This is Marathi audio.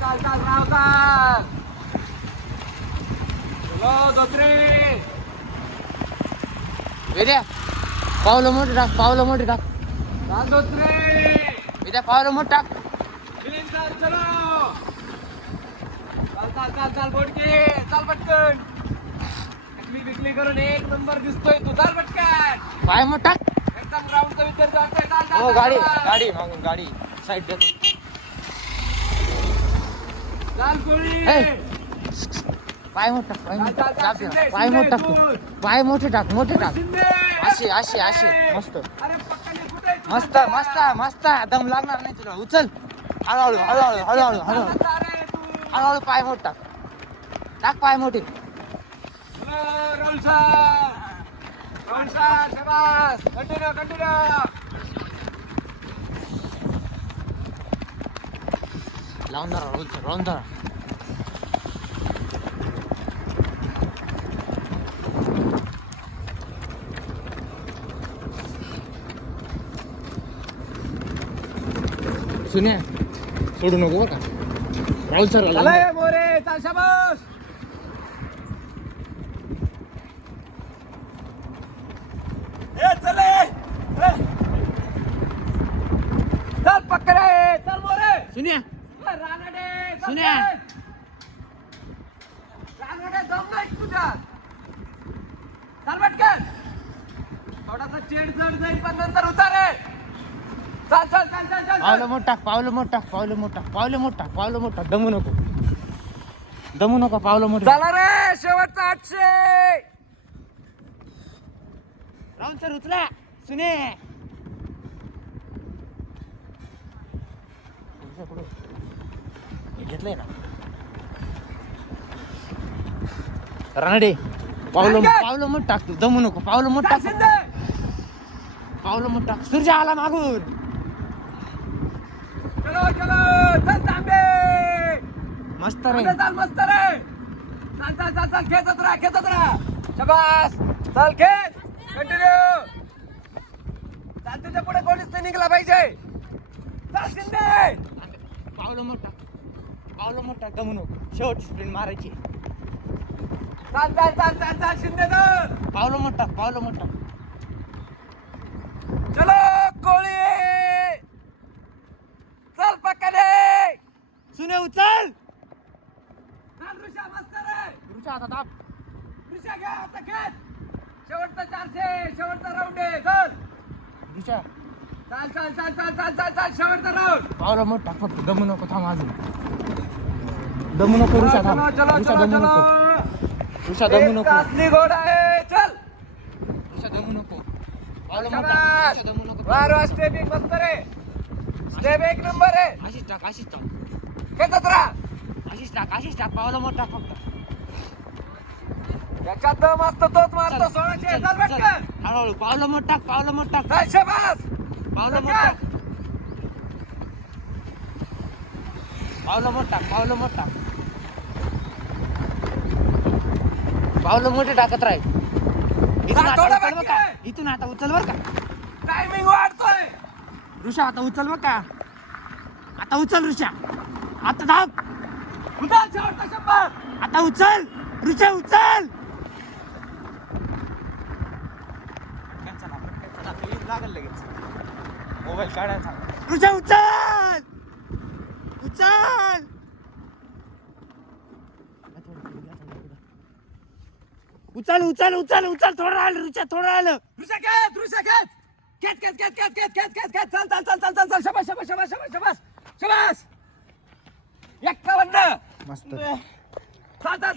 चाल चाल राव चाल. चलो दोत्रे. विद्या पावलं मोठे टाक, पावलं मोठे टाक. चाल दोत्रे. विद्या पावलं मोठे टाक. बिलीन चाल चलो. चाल चाल चाल चाल बोटके चाल पटकन. टकली बिकली करून एक नंबर दिसतोय तू. चाल पटकन. पाय मोठे टाक. एकदम ग्राउंडचा विद्यार्थी असतोय. चाल चाल हो चाल, गाडी चाल. गाडी मागून गाडी साईड दे. चाल गोळी. पाय मोठे टाक, पाय मोठे चाल, टाक. चाल, चाप, पाय मोठे टाक. पाय मोठे टाक, मोठे टाक. शिंदे. अशी अशी अशी मस्त अरे पक्का कुठे आहे तू? मस्त मस्त मस्त. दम लागणार नाही तुला. उचल हळूहळू हळूहळू हळूहळू हळूहळू अरे तू. हळूहळू. पाय मोठे टाक. टाक पाय मोठे. राहुल सर. राहुल सर शाबास. Continue continue. लावून धरा राहुल सर, लावून धरा. सुन्या सोडू नको बरं का राहुल सर. चला मोरे चाल शाबास. ए चले. चल पकडे. चल मोरे. सुन्या रानडे. सुन्या. रानडे दम नाही तुझ्या. चल पटकन. थोडासा चेड जड जाईल पण नंतर उतारे. चल चल चल चल चल. पावलं मोठ टाक, पावलं मोठ टाक, पावलं मोठ टाक, पावलं मोठ टाक, पावलं मोठ टाक. दमू नको, दमू नको. पावलं मोठ. चला रे शेवटचा 800. राहुल सर उचला. सुने घेतलंय ना रानडे. पावलं पावलं मोठ टाक तू. दमू नको. पावलं मोठ टाक, शिंदे. पावलं मोठ टाक. सूर्य आला मागून. चलो चलो. चल तांबे. मस्त रे. चाल मस्त रे. चाल चाल चाल चाल. खेचत राहा खेचत राहा. शाबास. चाल खेच. कंटिन्यू. चाल तुझ्या पुढे कोणीच नाही निघला पाहिजे. चाल शिंदे. पावलं मोठ टाक, पावलं मोठ टाक. दमू नको. शेवटची स्प्रिंट मारायची. चाल चाल चाल चाल चाल शिंदे धर. पावलं मोठ टाक, पावलं मोठ टाक. चलो कोळी. चल पकडे. सुने उचल. चाल ऋषा मस्त रे. ऋचा आता दाब. ऋषा घ्या आता खेच. शेवटचा 400. शेवटचा राऊंड आहे. चल. ऋचा चाल चाल चाल चाल चाल चाल चाल. शेवटचा राऊंड. पावलं मोठ टाक फक्त. दमू नको. थांब अजून. दमू नको ऋषा. थांब चलो चलो ऋषा. चलो दमू चलो. नको ऋषा. दमू एक नको असली घोडा आहे. चल. ऋषा. दमू नको. पावलं मोठ टाक. शाबास. ऋषा दमू नको. वाह वाह. स्टेपिंग मस्त रे. स्टेप एक नंबर आहे. अशीच टाक, अशीच टाक, खेचत राहा. अशीच टाक, अशीच टाक. पावलं मोठ टाक फक्त. त्याच्यात दम असतो तोच मारतो. 1600. चल, चल चल. पटकन. हळूहळू. पावलं मोठ टाक, पावलं मोठ टाक. चल शाबास. पावलं मोठ टाक, पावलं मोठ टाक, पावलं मोठ टाक. पावलं मोठे टाकत राहील. इथून आता थोडं उचल बरं का. बाकी इथून आता उचल बरं का. टायमिंग वाढतोय. ऋषा आता उचल बरं का. आता उचल ऋषा. आता धाव. उचल शेवटचा 100. आता उचल ऋषा. उचल. लागेल लगेच. मोबाईल काढायचा. ऋषा उचल. उचल. उचल उचल उचल उचल. थोडं राहिलं ऋषा. थोडं राहिलं. ऋषा खेच. ऋषा खेच. खेच खेच खेच खेच खेच खेच खेच खेच. चल चल चल चल चल चल. शाबास शाबास शाबास शाबास शाबास शाबास. 51. मस्त. चल चल.